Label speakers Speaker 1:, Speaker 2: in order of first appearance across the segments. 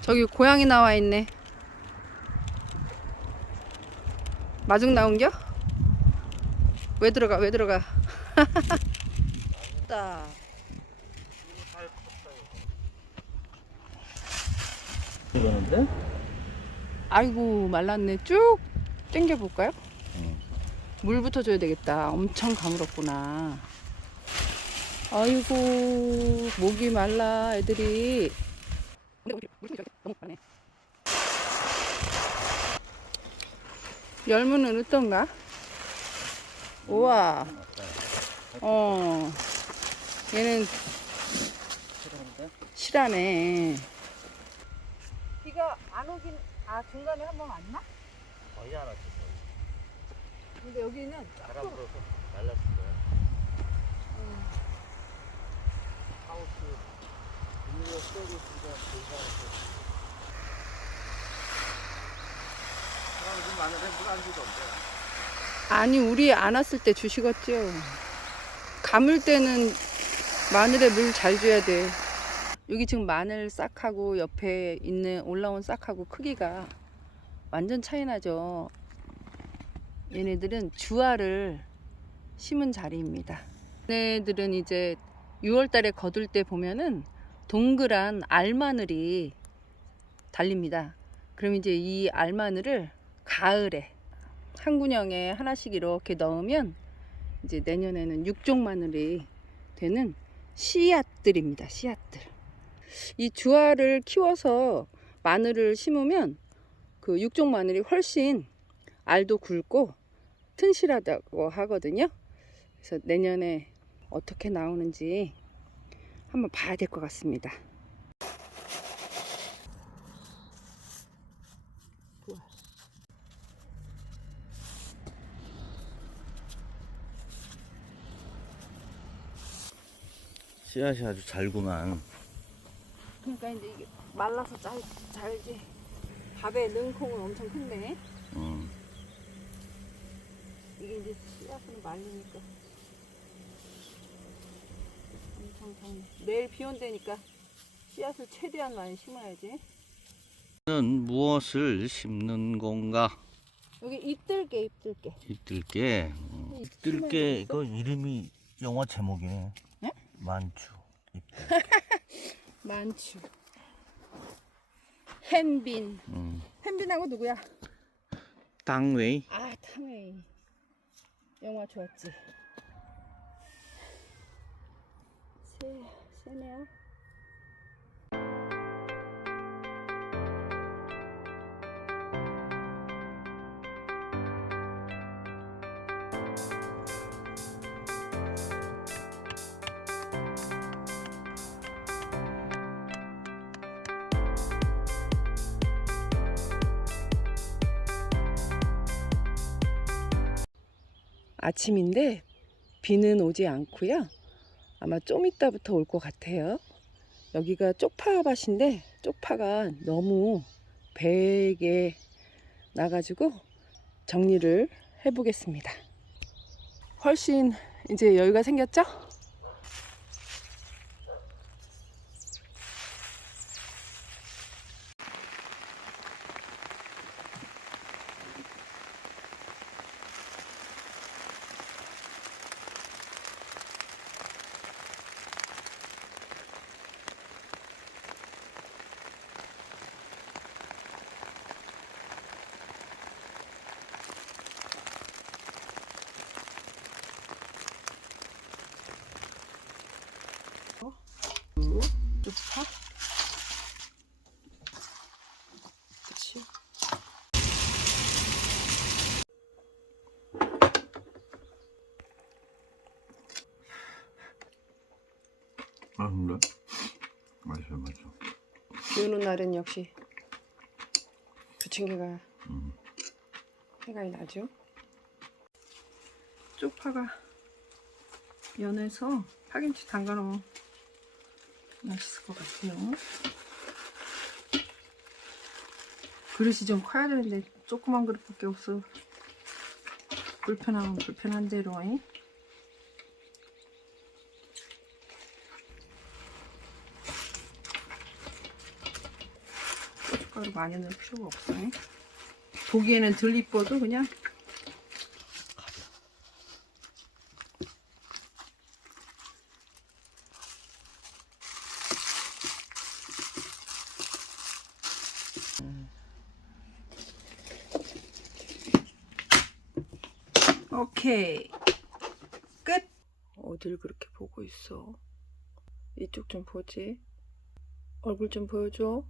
Speaker 1: 저기 고양이 나와 있네. 마중 나온겨? 왜 들어가? 왜 들어가? 딱.
Speaker 2: 이거는데?
Speaker 1: 아이고 말랐네. 쭉 당겨 볼까요?
Speaker 2: 응.
Speaker 1: 물부터 줘야 되겠다. 엄청 가물었구나. 아이고 목이 말라 애들이. 많네. 열무는 어떤가? 우와. 어. 얘는 실하네. 비가 안 오긴 아 중간에 한 번 왔나?
Speaker 2: 거의 안 왔지.
Speaker 1: 근데 여기는
Speaker 2: 바람 불어서 날랐을 거야. 하우스 분리가 쏘고 있으니까 괜찮았어. 사람 좀 많은데 물 안 주던데.
Speaker 1: 아니 우리 안 왔을 때 주시겠죠. 감을 때는 마늘에 물 잘 줘야 돼. 여기 지금 마늘 싹하고 옆에 있는 올라온 싹하고 크기가 완전 차이 나죠. 얘네들은 주알을 심은 자리입니다. 얘네들은 이제 6월 달에 거둘 때 보면은 동그란 알마늘이 달립니다. 그럼 이제 이 알마늘을 가을에 한 군형에 하나씩 이렇게 넣으면 이제 내년에는 육종 마늘이 되는 씨앗들입니다. 씨앗들. 이 주알을 키워서 마늘을 심으면 그 육종 마늘이 훨씬 알도 굵고 튼실하다고 하거든요. 그래서 내년에 어떻게 나오는지 한번 봐야 될 것 같습니다.
Speaker 2: 씨앗이 아주 잘구만.
Speaker 1: 그러니까 이제 이게 말라서 잘, 잘지. 밥에 넣은 콩은 엄청 큰데
Speaker 2: 음.
Speaker 1: 이게 이제 씨앗은 말리니까 엄청 좋네. 내일 비 온다니까 씨앗을 최대한 많이 심어야지.
Speaker 2: 는 무엇을 심는 건가?
Speaker 1: 여기 잎들게 잎들게.
Speaker 2: 잎들게. 음. 잎들게 이거 이름이 영화 제목이네.
Speaker 1: 네?
Speaker 2: 만추.
Speaker 1: 만추. 헨빈.
Speaker 2: 음.
Speaker 1: 헨빈하고 누구야?
Speaker 2: 땅웨이.
Speaker 1: 아 탕웨이. 영화 좋았지. 세 세네요. 아침인데 비는 오지 않고요. 아마 좀 이따부터 올 것 같아요. 여기가 쪽파밭인데 쪽파가 너무 배게 나가지고 정리를 해보겠습니다. 훨씬 이제 여유가 생겼죠? 쪽파. 그치.
Speaker 2: 맛있네. 맛있어, 맛있어.
Speaker 1: 비 오는 날은 역시 부침개가
Speaker 2: 음.
Speaker 1: 생각이 나죠. 쪽파가 연해서 파김치 담가 놓으면 맛있을 것 같아요. 그릇이 좀 커야 되는데 조그만 그릇밖에 없어. 불편하면 불편한 대로. 잉? 고춧가루 많이 넣을 필요가 없어. 보기에는 덜 이뻐도 그냥 오케이 끝. 어딜 그렇게 보고 있어? 이쪽 좀 보지. 얼굴 좀 보여줘.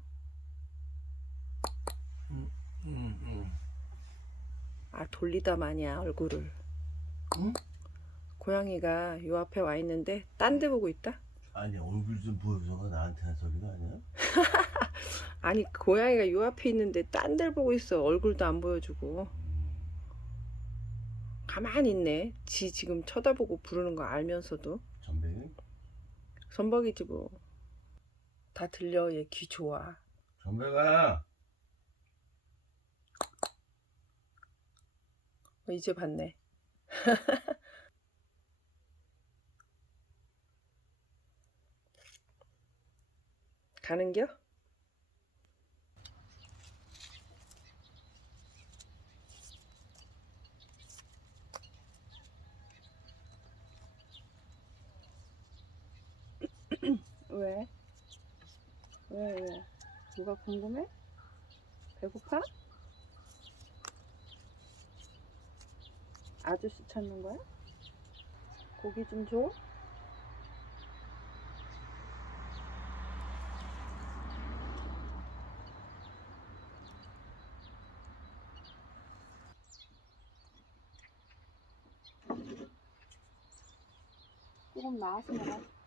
Speaker 2: 응, 응.
Speaker 1: 아 돌리다 마냐 얼굴을.
Speaker 2: 응?
Speaker 1: 고양이가 요 앞에 와 있는데 딴 데 보고 있다.
Speaker 2: 아니 얼굴 좀 보여줘가 나한테 한 소리가 아니야?
Speaker 1: 아니 고양이가 요 앞에 있는데 딴 데를 보고 있어. 얼굴도 안 보여주고. 가만히 있네. 지 지금 쳐다보고 부르는 거 알면서도
Speaker 2: 전백이?
Speaker 1: 선박이지 뭐. 다 들려 얘 귀 좋아.
Speaker 2: 전백아
Speaker 1: 어, 이제 봤네. 가는겨? 왜? 왜, 왜? 뭐가 궁금해? 배고파? 아저씨 찾는 거야? 고기 좀 줘? 조금 나와서 먹어.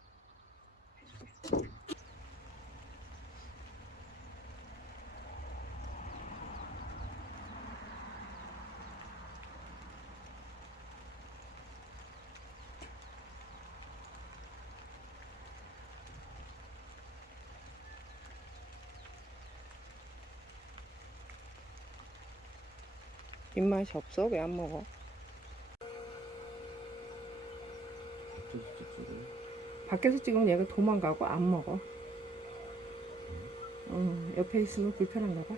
Speaker 1: 입맛이 없어? 왜 안 먹어? 밖에서 찍으면 얘가 도망가고 안 먹어. 응, 옆에 있으면 불편한가 봐.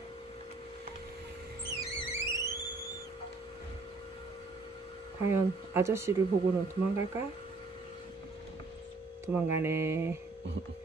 Speaker 1: 과연 아저씨를 보고는 도망갈까? 도망가네.